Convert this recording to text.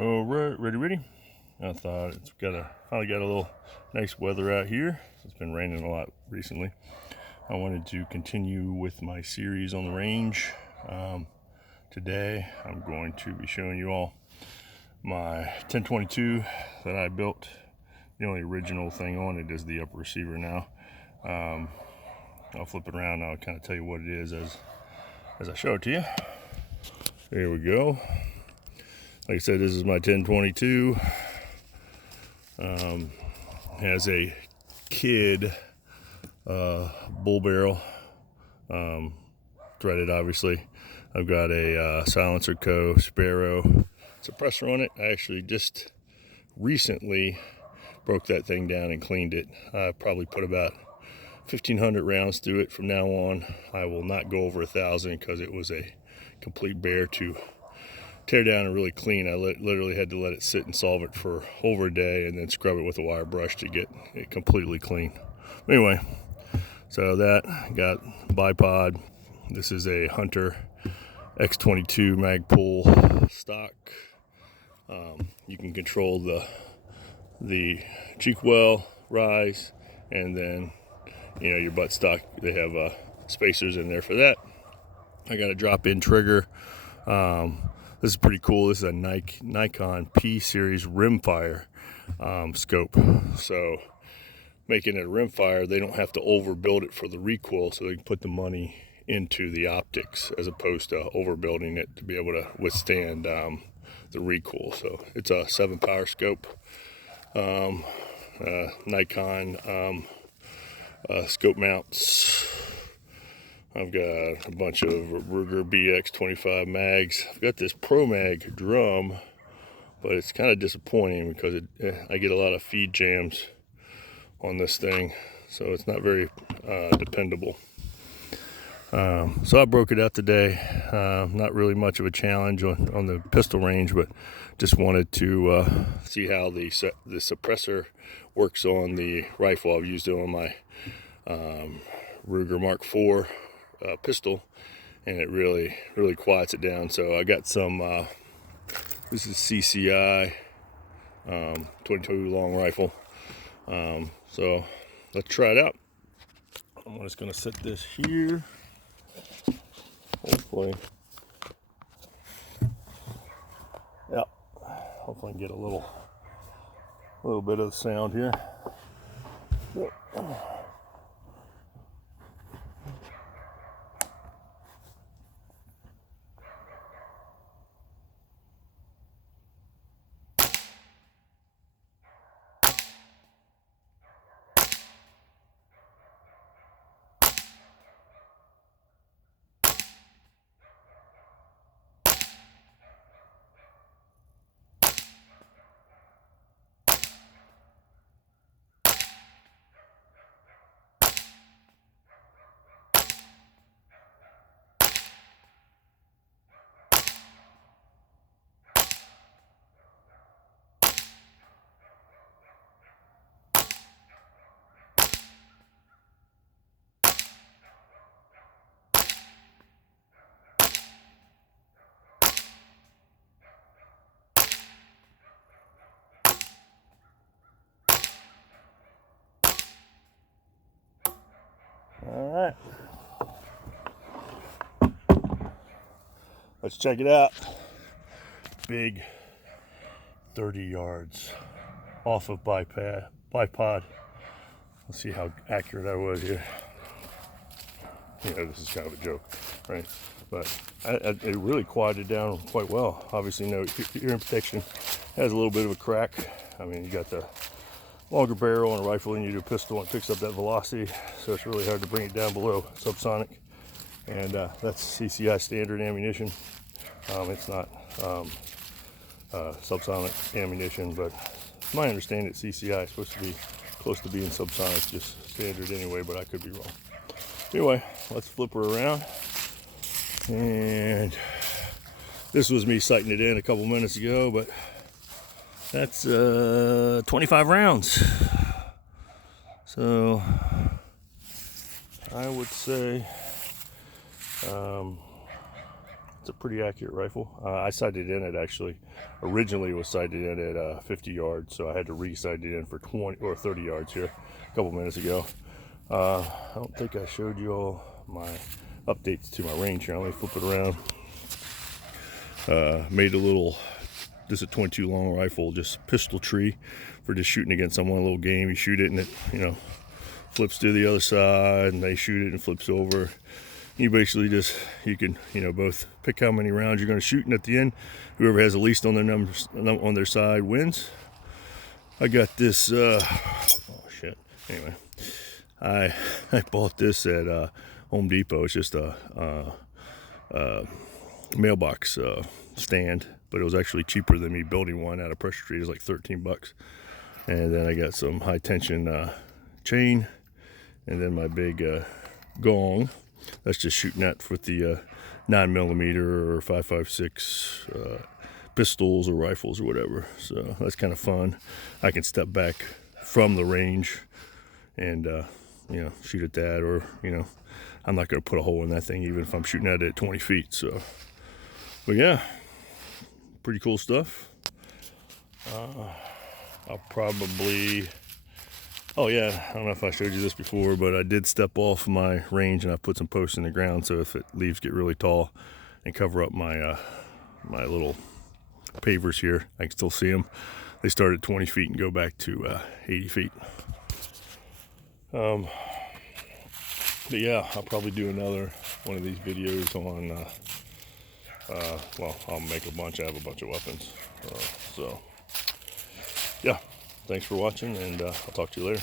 All right, ready? I thought it's finally got a little nice weather out here. It's been raining a lot recently. I wanted to continue with my series on the range. Today I'm going to be showing you all my 1022 that I built. The only original thing on it is the upper receiver now. I'll flip it around and I'll kind of tell you what it is as I show it to you. There we go. Like I said, this is my 1022. Has a kid bull barrel, threaded obviously. I've got a silencer sparrow suppressor on it. I actually just recently broke that thing down and cleaned it. I probably put about 1,500 rounds through it. From now on, I will not go over 1,000 because it was a complete bear to tear down and really clean. I literally had to let it sit and solve it for over a day and then scrub it with a wire brush to get it completely clean. Anyway, so that got bipod. This is a Hunter X22 Magpul stock. You can control the cheek well rise, and then your buttstock. They have spacers in there for that. I got a drop-in trigger. This is pretty cool. This is a Nikon P series rimfire scope. So making it a rimfire, they don't have to overbuild it for the recoil, so they can put the money into the optics as opposed to overbuilding it to be able to withstand the recoil. So it's a 7-power scope. Nikon scope mounts. I've got a bunch of Ruger BX25 mags. I've got this Pro Mag drum, but it's kind of disappointing because I get a lot of feed jams on this thing, so it's not very dependable. So I broke it out today. Not really much of a challenge on the pistol range, but just wanted to see how the suppressor works on the rifle. I've used it on my Ruger Mark IV pistol, and it really quiets it down. So I got some this is CCI 22 long rifle. So let's try it out. I'm just going to set this here. Hopefully I can get a little bit of the sound here. All right, let's check it out. Big 30 yards off of bipod. Let's see how accurate I was here. This is kind of a joke, right? But it really quieted down quite well. Obviously, no hearing protection. Has a little bit of a crack. I mean, you got the longer barrel on a rifle than you do a pistol, and it picks up that velocity, so it's really hard to bring it down below subsonic. And that's CCI standard ammunition. It's not subsonic ammunition, but my understanding that CCI is supposed to be close to being subsonic, just standard anyway, but I could be wrong. Anyway, let's flip her around. And this was me sighting it in a couple minutes ago, but that's 25 rounds. So I would say It's a pretty accurate rifle. I sighted in it actually. Originally, it was sighted in at 50 yards, so I had to re-sight it in for 20 or 30 yards here a couple minutes ago. I don't think I showed you all my updates to my range here. Let me flip it around. Made a little, this is a 22 long rifle, just pistol tree for just shooting against someone, a little game. You shoot it and it, you know, flips to the other side, and they shoot it and flips over. You basically just, you can, you know, both pick how many rounds you're going to shoot, and at the end, whoever has the least on their numbers on their side wins. I got this. Oh shit. Anyway, I bought this at Home Depot. It's just a mailbox stand, but it was actually cheaper than me building one out of pressure trees. It was like 13 bucks. And then I got some high tension chain, and then my big gong. That's just shooting at with the 9mm or 5.56 pistols or rifles or whatever. So that's kind of fun. I can step back from the range and you know, shoot at that, or you know, I'm not going to put a hole in that thing even if I'm shooting at it at 20 feet. So, but yeah, pretty cool stuff. I'll probably, oh yeah, I don't know if I showed you this before, but I did step off my range and I put some posts in the ground, so if leaves get really tall and cover up my my little pavers here, I can still see them. They start at 20 feet and go back to 80 feet. But yeah, I'll probably do another one of these videos on well, I'll make a bunch. I have a bunch of weapons, so yeah, thanks for watching, and I'll talk to you later.